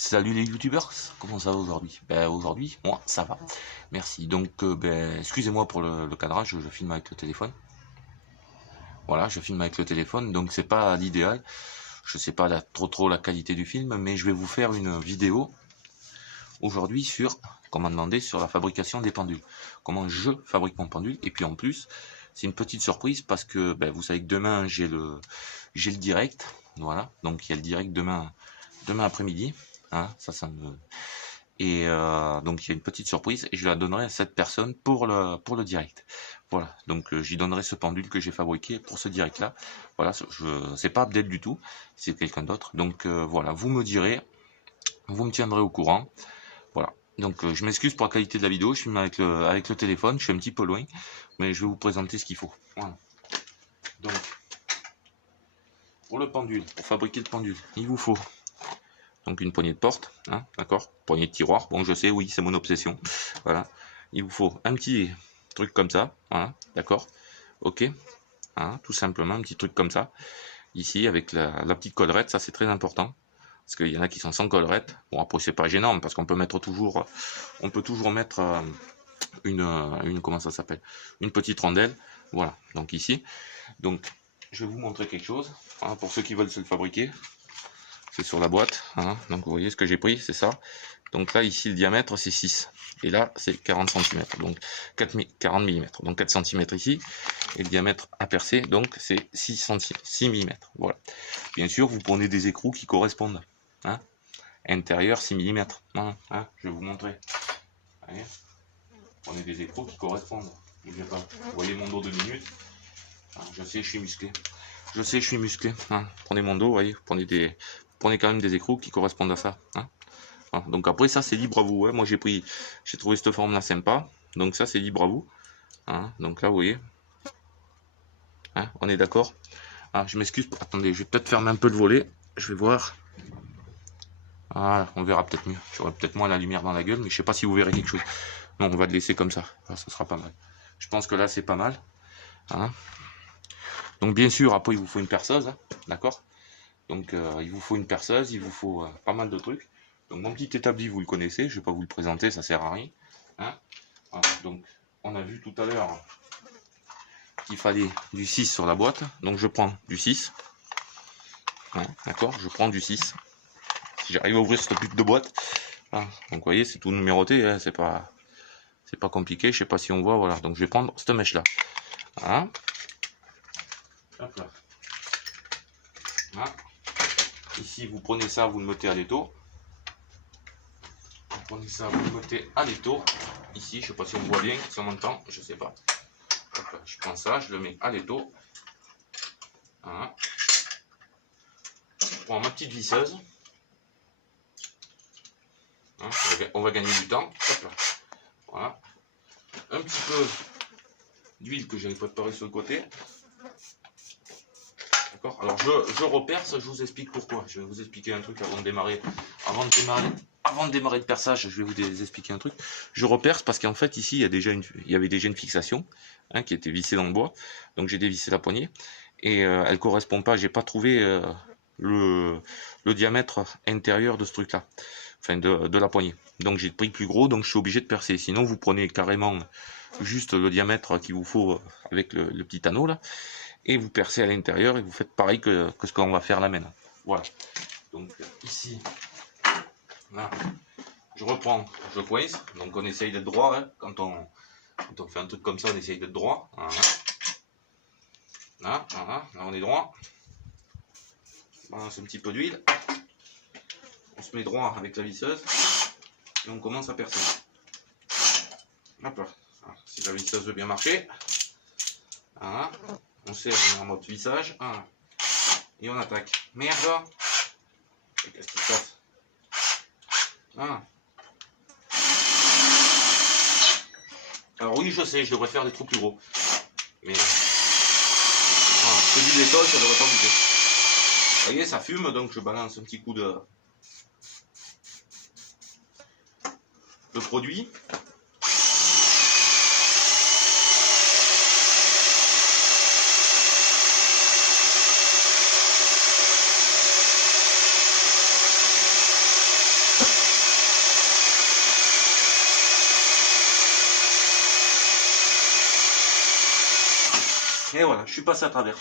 Salut les youtubeurs, comment ça va aujourd'hui? Aujourd'hui, moi ça va, merci. Donc excusez-moi pour le cadrage, je filme avec le téléphone. Voilà, je filme avec le téléphone, donc c'est pas l'idéal. Je sais pas trop la qualité du film, mais je vais vous faire une vidéo aujourd'hui sur, comment demander, sur la fabrication des pendules. Comment je fabrique mon pendule, et puis en plus, c'est une petite surprise parce que vous savez que demain j'ai le direct, voilà, donc il y a le direct demain après-midi. Hein, et donc il y a une petite surprise et je la donnerai à cette personne pour le direct. Voilà, donc j'y donnerai ce pendule que j'ai fabriqué pour ce direct là. Voilà, c'est pas Abdel du tout, c'est quelqu'un d'autre. Donc voilà, vous me direz, vous me tiendrez au courant. Voilà. Donc je m'excuse pour la qualité de la vidéo, je filme avec le téléphone, je suis un petit peu loin, mais je vais vous présenter ce qu'il faut. Voilà. Donc pour le pendule, pour fabriquer le pendule, il vous faut donc une poignée de porte, hein, d'accord, poignée de tiroir, bon je sais, oui, c'est mon obsession, voilà, il vous faut un petit truc comme ça, voilà, d'accord, ok, hein, tout simplement, un petit truc comme ça, ici, avec la petite collerette, ça c'est très important, parce qu'il y en a qui sont sans collerette, bon après c'est pas gênant, parce qu'on peut mettre toujours, on peut toujours mettre comment ça s'appelle, une petite rondelle, voilà, donc ici, donc je vais vous montrer quelque chose, hein, pour ceux qui veulent se le fabriquer. C'est sur la boîte, hein. Donc vous voyez ce que j'ai pris, c'est ça. Donc là ici le diamètre c'est 6 et là c'est 40 cm, donc 40 mm, donc 4 cm ici, et le diamètre à percer donc c'est 6 mm. Voilà, bien sûr vous prenez des écrous qui correspondent, hein. Intérieur 6 mm, hein, je vais vous montrer. Voyez, prenez des écrous qui correspondent. Vous voyez mon dos de minute, hein, je sais je suis musclé, hein. Prenez mon dos, vous voyez, prenez quand même des écrous qui correspondent à ça, hein. Voilà. Donc après ça c'est libre à vous, hein. Moi j'ai trouvé cette forme là sympa, donc ça c'est libre à vous, hein. Donc là vous voyez, hein, on est d'accord. Je m'excuse, attendez, je vais peut-être fermer un peu le volet, je vais voir. Voilà, on verra peut-être mieux, j'aurai peut-être moins la lumière dans la gueule, mais je sais pas si vous verrez quelque chose. Non, on va le laisser comme ça, ça sera pas mal. Je pense que là c'est pas mal, hein. Donc bien sûr après il vous faut une perceuse, hein, d'accord. Donc il vous faut une perceuse, il vous faut pas mal de trucs. Donc mon petit établi, vous le connaissez, je ne vais pas vous le présenter, ça sert à rien, hein. Voilà, donc on a vu tout à l'heure qu'il fallait du 6 sur la boîte, donc je prends du 6, hein, d'accord, je prends du 6, si j'arrive à ouvrir cette pute de boîte, hein. Donc vous voyez c'est tout numéroté, hein, c'est pas compliqué, je sais pas si on voit, voilà, donc je vais prendre cette mèche là, voilà. Hop là. Voilà. Ici vous prenez ça, vous le mettez à l'étau. Vous prenez ça, vous le mettez à l'étau. Ici, je sais pas si on voit bien, si on m'entend, je sais pas. Hop là, je prends ça, je le mets à l'étau. Voilà. Je prends ma petite visseuse. Hein, on va gagner du temps. Hop là. Voilà. Un petit peu d'huile que j'avais préparée sur le côté. D'accord. Alors je reperce, je vous explique pourquoi. Je vais vous expliquer un truc avant de démarrer. Avant de démarrer le perçage, je vais vous expliquer un truc. Je reperce parce qu'en fait ici il y avait déjà une fixation, hein, qui était vissée dans le bois. Donc j'ai dévissé la poignée et elle correspond pas. J'ai pas trouvé le diamètre intérieur de ce truc là, enfin de la poignée. Donc j'ai pris plus gros, donc je suis obligé de percer. Sinon vous prenez carrément juste le diamètre qu'il vous faut avec le petit anneau là, et vous percez à l'intérieur et vous faites pareil que ce qu'on va faire là maintenant. Voilà. Donc ici, là, je reprends, je coince. Donc on essaye d'être droit, hein. Quand on fait un truc comme ça, on essaye d'être droit. Voilà. Là on est droit. On lance un petit peu d'huile. On se met droit avec la visseuse et on commence à percer. Hop là. Si la visseuse veut bien marcher, voilà. On serre en mode vissage, voilà. Et on attaque. Merde. Qu'est-ce qui se passe? Voilà. Alors oui, je sais, je devrais faire des trous plus gros. Mais voilà, celui de l'étole, ça devrait pas bouger. Vous voyez, ça fume, donc je balance un petit coup de produit. Et voilà, je suis passé à travers.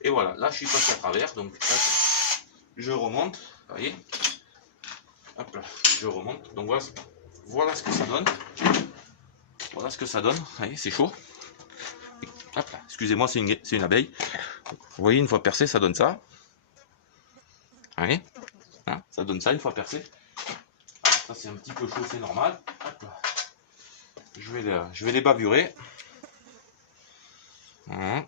Et voilà, là je suis passé à travers, donc hop, je remonte, vous voyez. Hop là, je remonte. Donc voilà ce que ça donne. Voilà ce que ça donne. Vous voyez, c'est chaud. Hop là, excusez-moi, c'est une abeille. Vous voyez, une fois percé, ça donne ça. Vous voyez, hein, ça donne ça une fois percé. Ça c'est un petit peu chaud, c'est normal. Hop là. Je vais les bavurer. Voilà.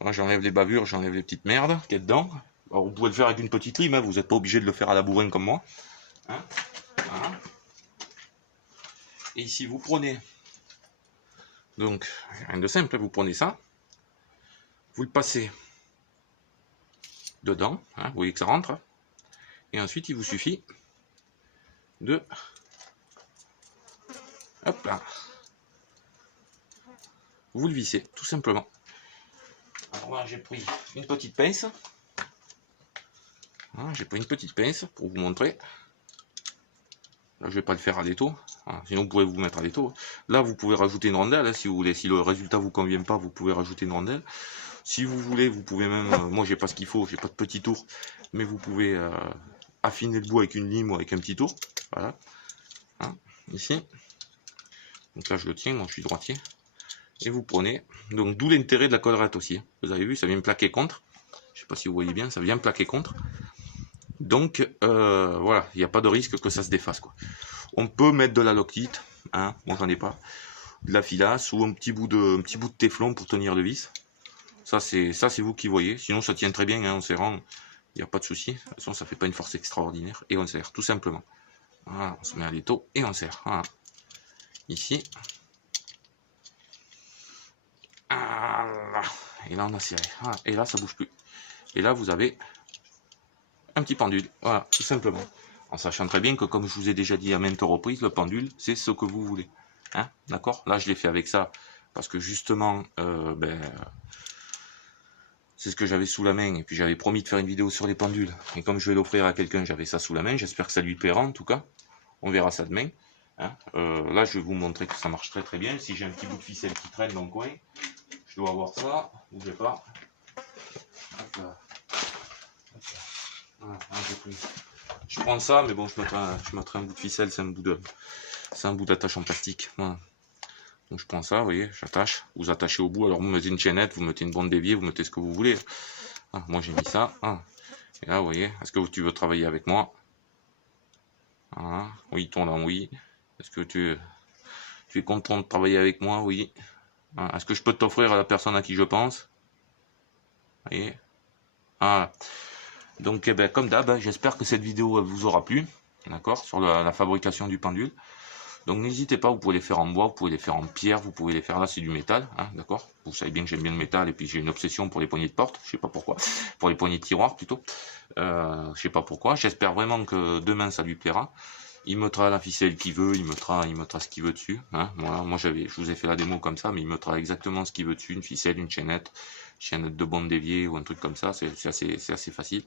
Moi j'enlève les bavures, j'enlève les petites merdes qu'il y a dedans. Alors, vous pouvez le faire avec une petite lime, hein, vous n'êtes pas obligé de le faire à la bourrine comme moi. Hein, voilà. Et ici vous prenez, donc rien de simple, vous prenez ça, vous le passez dedans, hein, vous voyez que ça rentre. Et ensuite il vous suffit de, hop là, vous le vissez tout simplement. Alors là j'ai pris une petite pince. J'ai pris une petite pince pour vous montrer. Là, je vais pas le faire à l'étau. Sinon, vous pouvez vous mettre à l'étau. Là, vous pouvez rajouter une rondelle hein, si vous voulez. Si le résultat vous convient pas, vous pouvez rajouter une rondelle. Si vous voulez, vous pouvez même. Moi, j'ai pas ce qu'il faut. J'ai pas de petit tour, mais vous pouvez affiner le bout avec une lime ou avec un petit tour. Voilà. Hein, ici. Donc là, je le tiens. Donc, je suis droitier. Et vous prenez. Donc, d'où l'intérêt de la collerette aussi. Vous avez vu, ça vient plaquer contre. Je sais pas si vous voyez bien, ça vient plaquer contre. Donc voilà, il n'y a pas de risque que ça se défasse quoi. On peut mettre de la loctite, hein, moi j'en ai pas, de la filasse ou un petit bout de téflon pour tenir le vis. Ça c'est vous qui voyez. Sinon ça tient très bien hein, en serrant, il n'y a pas de souci. De toute façon ça fait pas une force extraordinaire et on serre tout simplement. Voilà, on se met à l'étau et on serre. Voilà. Ici. Voilà. Et là on a serré. Voilà. Et là ça bouge plus. Et là vous avez un petit pendule, voilà, tout simplement. En sachant très bien que, comme je vous ai déjà dit à maintes reprises, le pendule, c'est ce que vous voulez. Hein, d'accord? Là, je l'ai fait avec ça, parce que justement, c'est ce que j'avais sous la main, et puis j'avais promis de faire une vidéo sur les pendules. Et comme je vais l'offrir à quelqu'un, j'avais ça sous la main, j'espère que ça lui plaira en tout cas. On verra ça demain. Hein. Là, je vais vous montrer que ça marche très très bien. Si j'ai un petit bout de ficelle qui traîne dans le coin, je dois avoir ça, bougez pas. Hop là. Voilà, je prends ça, mais bon, je mettrai un bout de ficelle, c'est un bout d'attache en plastique. Voilà. Donc je prends ça, vous voyez, j'attache, vous attachez au bout. Alors vous mettez une chaînette, vous mettez une bande d'évier, vous mettez ce que vous voulez. Moi j'ai mis ça. Et là, vous voyez, est-ce que tu veux travailler avec moi? Oui, ton nom, oui. Est-ce que tu es content de travailler avec moi? Oui. Est-ce que je peux t'offrir à la personne à qui je pense? Vous voyez. Donc, comme d'hab, j'espère que cette vidéo vous aura plu, d'accord, sur la fabrication du pendule. Donc, n'hésitez pas, vous pouvez les faire en bois, vous pouvez les faire en pierre, vous pouvez les faire, là, c'est du métal, hein, d'accord. Vous savez bien que j'aime bien le métal, et puis j'ai une obsession pour les poignées de porte, je sais pas pourquoi, pour les poignées de tiroir plutôt, je sais pas pourquoi. J'espère vraiment que demain ça lui plaira. Il mettra la ficelle qu'il veut, il mettra ce qu'il veut dessus. Hein. Voilà, moi je vous ai fait la démo comme ça, mais il mettra exactement ce qu'il veut dessus, une ficelle, une chaînette de bande d'évier ou un truc comme ça, c'est assez facile.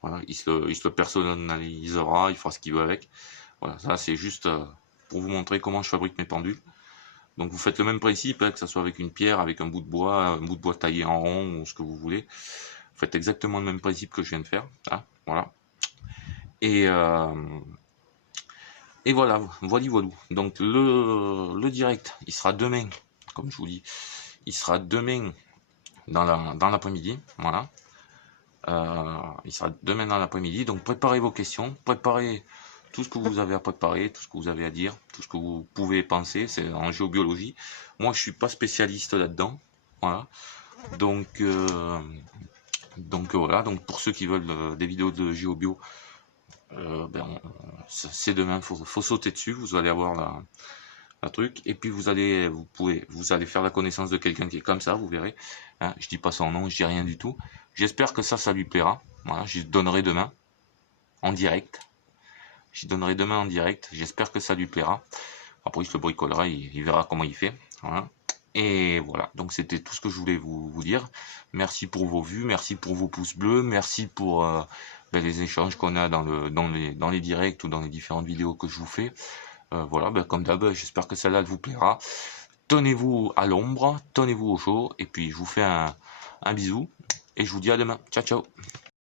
Voilà, il se le personnalisera, il fera ce qu'il veut avec. Voilà, ça c'est juste pour vous montrer comment je fabrique mes pendules. Donc vous faites le même principe, hein, que ce soit avec une pierre, avec un bout de bois taillé en rond ou ce que vous voulez. Vous faites exactement le même principe que je viens de faire. Hein, voilà. Et voilà, voilà. Donc le direct, il sera demain, comme je vous dis, il sera demain dans l'après-midi, voilà. Il sera demain dans l'après-midi, donc préparez vos questions, préparez tout ce que vous avez à préparer, tout ce que vous avez à dire, tout ce que vous pouvez penser, c'est en géobiologie. Moi, je suis pas spécialiste là-dedans, voilà. Donc voilà, donc pour ceux qui veulent des vidéos de géobio, c'est demain, faut sauter dessus, vous allez avoir la truc, et puis vous allez faire la connaissance de quelqu'un qui est comme ça, vous verrez. Hein, je dis pas son nom, je dis rien du tout. J'espère que ça lui plaira. Voilà, j'y donnerai demain en direct. J'espère que ça lui plaira. Après, il se bricolera, il verra comment il fait. Voilà. Et voilà, donc c'était tout ce que je voulais vous dire. Merci pour vos vues, merci pour vos pouces bleus, merci pour les échanges qu'on a dans les directs ou dans les différentes vidéos que je vous fais. Voilà, comme d'hab, j'espère que celle-là vous plaira. tenez-vous à l'ombre, tenez-vous au chaud, et puis je vous fais un bisou, et je vous dis à demain. Ciao, ciao.